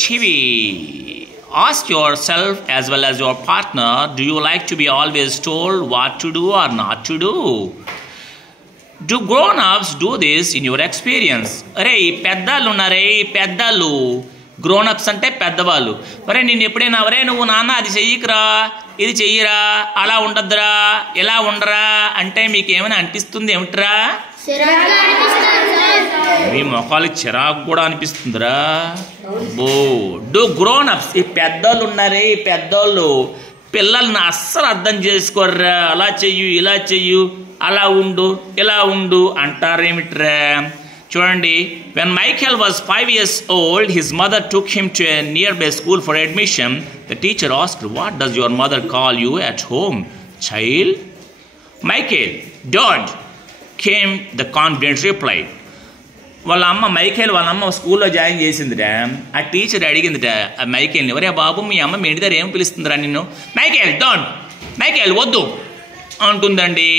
Chivi. Ask yourself as well as your partner, do you like to be always told what to do or not to do? Do grown-ups do this in your experience? అరే పెద్దలు ఉన్నారే పెద్దలు grown-ups అంటే పెద్దవాళ్ళు. మరే నేను ఎప్పుడైనా అవరే నువ్వు నాన్న అది చెయ్యకురా ఇది చెయ్యరా అలా ఉండద్దురా ఎలా ఉండరా అంటే మీకు ఏమైనా అనిపిస్తుంది ఏమిట్రా? మీ మొఖాలకి చిరాకు కూడా అనిపిస్తుందిరా. బో డూ గ్రోనప్స్ ఈ పెద్దోళ్ళు ఉన్నారే ఈ పెద్దోళ్ళు పిల్లల్ని అస్సలు అర్థం చేసుకోర్రా. అలా చెయ్యు ఇలా చెయ్యు అలా ఉండు ఇలా ఉండు అంటారేమిట్రా? చూడండి, when Michael was 5 years old, his mother took him to a nearby school for admission. The teacher asked, what does your mother call you at home, child? Michael, don't, came the confident reply. వాళ్ళ అమ్మ Michael వాళ్ళ అమ్మ స్కూల్లో join చేసిందిట. ఆ teacher అడిగిందిట మైకేల్ని, ఎవరే బాబు మీ అమ్మ మీ ఇంటి దగ్గర ఏం పిలుస్తుందిరా నిన్ను? మైకేల్ డోంట్, మైకేల్ వద్దు అంటుందండి.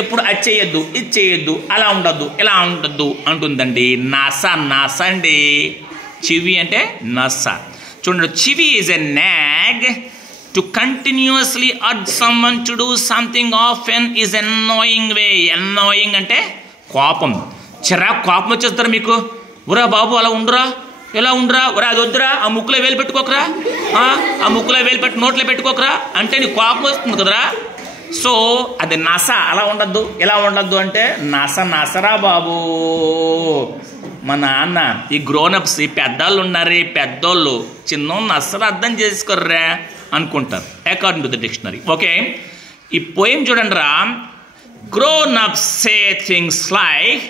ఎప్పుడు అది చేయొద్దు ఇది చేయొద్దు అలా ఉండొద్దు ఇలా ఉండొద్దు అంటుందండి. నస నస అండి. చివి అంటే నస. చూడండి, చివి is a nag. To continuously urge someone to do something often is annoying way. Annoying అంటే కోపం, చిరాకు కోపం వచ్చేస్తారు మీకు. ఉరా బాబు అలా ఉండరా ఎలా ఉండరా, ఒరా అది వద్దురా ఆ ముక్కులో వేలు పెట్టుకోకరా, ఆ ముక్కులో వేలు పెట్టి నోట్లో పెట్టుకోకరా అంటే నీకు కోపం వస్తుంది కదరా. సో అది నస. అలా ఉండద్దు ఇలా ఉండద్దు అంటే నస నసరా బాబు. మా నాన్న ఈ గ్రోనప్స్ ఈ పెద్దోళ్ళు ఉన్నారు ఈ పెద్దోళ్ళు చిన్నోళ్ళు అస్సలు అర్థం చేసుకోర్రా అనుకుంటారు according to the dictionary. Okay, ఈ పోయం చూడండి రా. Grown-ups say things like,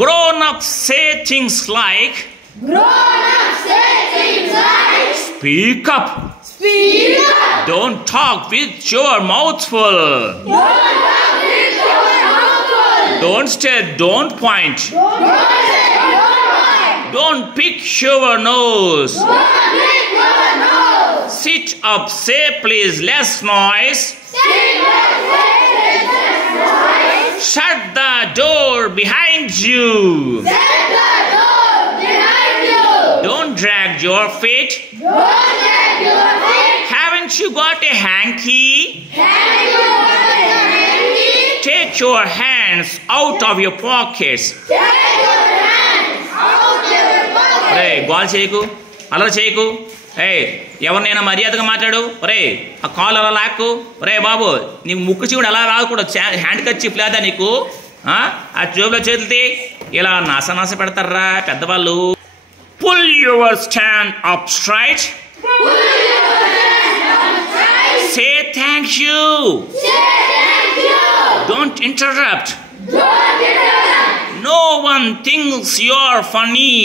grown-ups say things like, grown-ups say things like, speak up, speak up, don't talk with your mouth full, don't talk with your mouth full, don't stare, don't point, don't stare, don't point, don't pick your nose, don't pick your nose, sit up, say please less noise, sit up, say please less noise, shut the door behind you, shut the door behind you, don't drag your feet, don't drag your feet, haven't you got a hanky, haven't you got a hanky, take your hands out of your pockets. take your hands out of your pocket. Ray goal చేయకు అలా చేయకు. ఎవరినైనా మర్యాదగా మాట్లాడు. రే ఆ call అలా లాక్కు. రే బాబు నీకు ముక్కు చీవుడు అలా రాకూడదు. హ్యాండ్ కర్చీఫ్ లేదా నీకు? ఆ జోబులో చేతులది ఇలా నాస నాస పెడతారా పెద్దవాళ్ళు. Pull your stand up straight, say thank you, don't interrupt, no one thinks you're funny,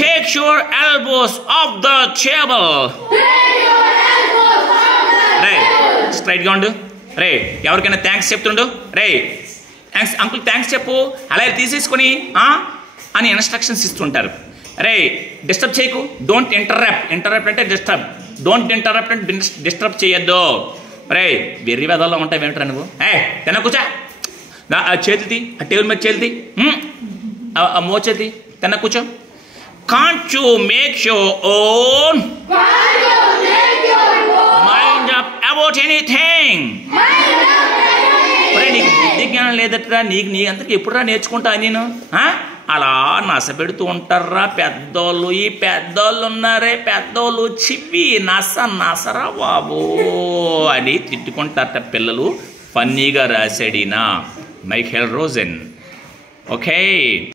take your elbows off the table. Ray straight గా ఉండు. రే ఎవరికైనా థ్యాంక్స్ చెప్తుండు. రే థ్యాంక్స్ అంకుల్ థ్యాంక్స్ చెప్పు అలా తీసేసుకొని అని ఇన్స్ట్రక్షన్స్ ఇస్తుంటారు. రే డిస్టర్బ్ చేయకు, డోంట్ ఇంటరప్ట్. ఇంటరప్ట్ అంటే డిస్టర్బ్, డోంట్ ఇంటరప్ట్ అంటే డిస్టర్బ్ చేయొద్దు. రే వెర్రి వెదల్లో ఉంటాయి ఏమిట్రా నువ్వు? తిన కూర్చో, ఆ చేతిది ఆ టేబుల్ మీద చేతిది ఆ మోచేది తిన్న కూర్చో. Can't you make your own mind up about anything? నీకు బుద్ధి జ్ఞానం లేదట్రా, నీకు నీ అంతకు ఎప్పుడురా నేర్చుకుంటా నేను? అలా నస పెడుతూ ఉంటారా పెద్దోళ్ళు. ఈ పెద్దోళ్ళు ఉన్నారే పెద్దోళ్ళు చిప్పి నస నసరా బాబు అని తిట్టుకుంటారట పిల్లలు. ఫన్నీగా రాశాడినా మైఖేల్ రోజెన్. ఓకే.